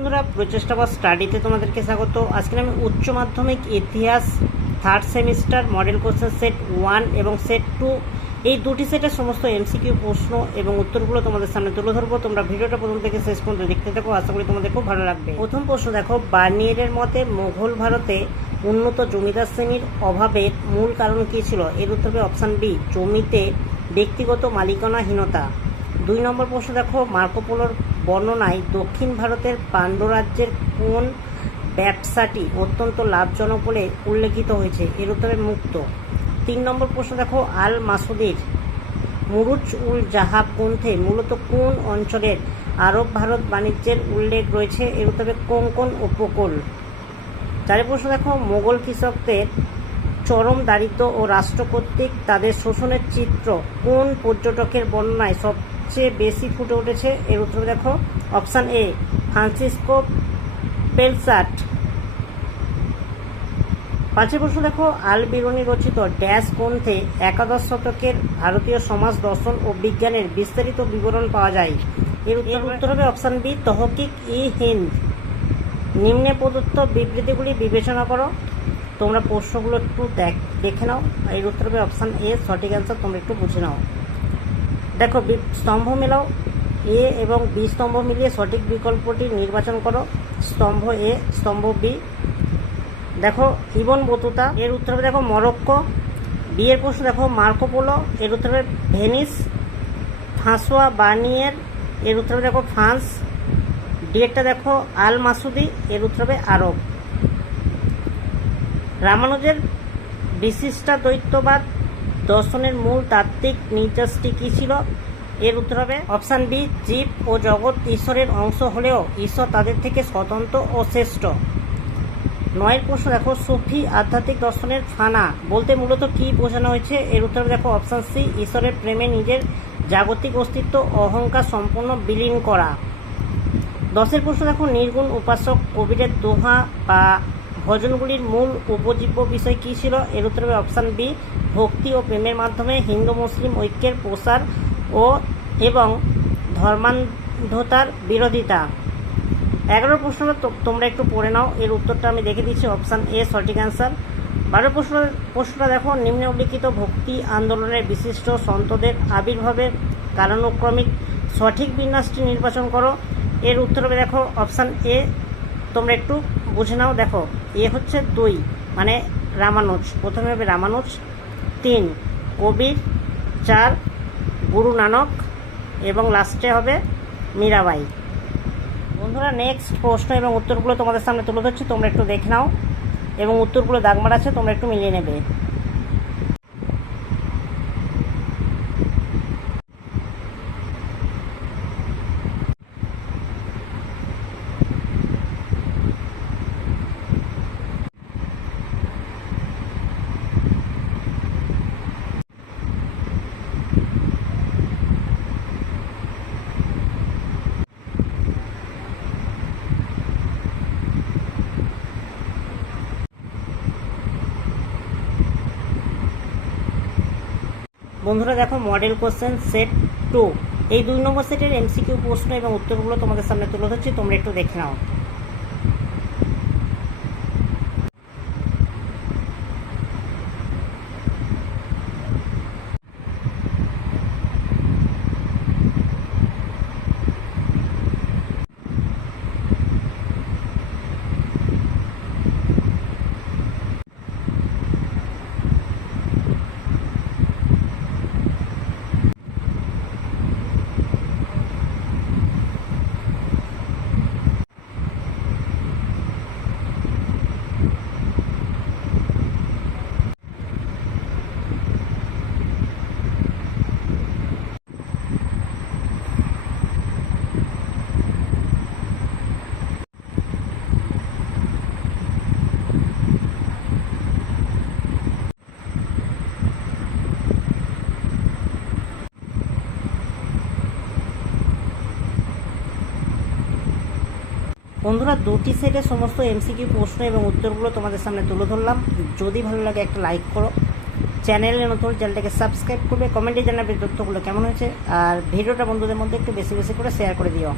বন্ধুরা, প্রচেষ্টা বা স্টাডিতে তোমাদেরকে স্বাগত। আজকে আমি উচ্চ মাধ্যমিক ইতিহাস third semester model question set 1 এবং সেট 2 এই দুটি সেটের সমস্ত এমসিকিউ প্রশ্ন এবং উত্তরগুলো তোমাদের সামনে তুলে ধরবো। তোমরা ভিডিওটা প্রথম থেকে শেষ পর্যন্ত দেখতে থাকো, আশা করি তোমাদের খুব ভালো লাগবে। প্রথম প্রশ্ন দেখো, বার্নিয়ারের মতে মুঘল ভারতে উন্নত জমিদার শ্রেণীর অভাবের মূল কারণ কী ছিল? এর উত্তর হবে অপশান বি, জমিতে ব্যক্তিগত মালিকানাহীনতা। 2 নম্বর প্রশ্ন দেখো, মার্কো পোলোর বর্ণনায় দক্ষিণ ভারতের পাণ্ড্যরাজ্যের কোন ব্যবসাটি অত্যন্ত লাভজনক বলে উল্লেখিত হয়েছে? এর উত্তরে মুক্ত। 3 নম্বর প্রশ্ন দেখো, আল মাসুদির মুরুজ উল জাহাব গ্রন্থে মূলত কোন অঞ্চলের আরব ভারত বাণিজ্যের উল্লেখ রয়েছে? এর উত্তরে কোঙ্কণ উপকূল। 4 প্রশ্ন দেখো, মোগল কৃষকদের চরম দারিদ্র্য ও রাষ্ট্র কর্তৃক তাদের শোষণের চিত্র কোন পর্যটকের বর্ণনায় সবচেয়ে বেশি ফুটে উঠেছে? এর উত্তর দেখো অপশান এ, ফ্রান্সিসকো পেলসাট। 5 প্রশ্ন দেখো, আল বিরুনি রচিত ড্যাশ গ্রন্থে একাদশ শতকের ভারতীয় সমাজ দর্শন ও বিজ্ঞানের বিস্তারিত বিবরণ পাওয়া যায়? এর উত্তর হবে অপশান বি, তহকিক ই হিন্দ। নিম্নে প্রদত্ত বিবৃতিগুলি বিবেচনা করো। তোমরা প্রশ্নগুলো একটু দেখে নাও। এর উত্তর হবে অপশান এ, সঠিক অ্যান্সার তোমরা একটু বুঝে নাও। দেখো, স্তম্ভ মেলাও, এ এবং বি স্তম্ভ মিলিয়ে সঠিক বিকল্পটি নির্বাচন করো। স্তম্ভ এ, স্তম্ভ বি। দেখো, ইবন বতুতা, এর উত্তর হবে দেখো মরক্কো। বি এর প্রশ্ন দেখো, মার্কো পোলো, এর উত্তর হবে ভেনিস। ফ্রাঁসোয়া বার্নিয়ের, এর উত্তর হবে দেখো ফ্রান্স। ডি এরটা দেখো আল মাসুদি, এর উত্তর হবে আরব। রামানুজের বিশিষ্টাদ্বৈতবাদ দর্শনের মূল তাত্ত্বিক নির্যাসটি কী ছিল? এর উত্তর হবে অপশান বি, জীব ও জগৎ ঈশ্বরের অংশ হলেও ঈশ্বর তাদের থেকে স্বতন্ত্র ও শ্রেষ্ঠ। 9 প্রশ্ন দেখো, সুফি আধ্যাত্মিক দর্শনের ফানা বলতে মূলত কী বোঝানো হয়েছে? এর উত্তর দেখো অপশান সি, ঈশ্বরের প্রেমে নিজের জাগতিক অস্তিত্ব অহংকার সম্পূর্ণ বিলীন করা। 10 প্রশ্ন দেখো, নির্গুণ উপাসক কবিরের দোহা বা ভজনগুলির মূল উপজীব্য বিষয় কী ছিল? এর উত্তর হবে অপশান বি, ভক্তি ও প্রেমের মাধ্যমে হিন্দু মুসলিম ঐক্যের প্রসার এবং ধর্মান্ধতার বিরোধিতা। 11 প্রশ্নটা তোমরা একটু পড়ে নাও, এর উত্তরটা আমি দেখে দিচ্ছি, অপশান এ সঠিক অ্যান্সার। 12 প্রশ্নটা দেখো, নিম্নে উল্লিখিত ভক্তি আন্দোলনের বিশিষ্ট সন্তদের আবির্ভাবের কালানুক্রমিক সঠিক বিন্যাসটি নির্বাচন করো। এর উত্তর হবে দেখো অপশান এ, তোমরা একটু বুঝে নাও। দেখো, এ হচ্ছে 2 মানে রামানুজ, প্রথমে হবে রামানুজ। 3 কবির। 4 গুরু নানক এবং লাস্টে হবে মীরাবাই। বন্ধুরা, নেক্সট প্রশ্ন এবং উত্তরগুলো তোমাদের সামনে তুলে ধরছি, তোমরা একটু দেখে নাও এবং উত্তরগুলো দাগমার আছে, তোমরা একটু মিলিয়ে নেবে। বন্ধুরা দেখো, মডেল কোশ্চেন সেট 2 এই 2 নম্বর সেটের এমসিকিউ প্রশ্ন এবং উত্তরগুলো তোমাদের সামনে তুলে ধরছি, তোমরা একটু দেখে নাও। বন্ধুরা, 2টি সেটের সমস্ত এমসিকিউ প্রশ্ন এবং উত্তরগুলো তোমাদের সামনে তুলে ধরলাম। যদি ভালো লাগে একটা লাইক করো, চ্যানেলে নতুন চ্যানেলটাকে সাবস্ক্রাইব করবে, কমেন্টে জানাবে তথ্যগুলো কেমন হয়েছে, আর ভিডিওটা বন্ধুদের মধ্যে একটু বেশি বেশি করে শেয়ার করে দিও।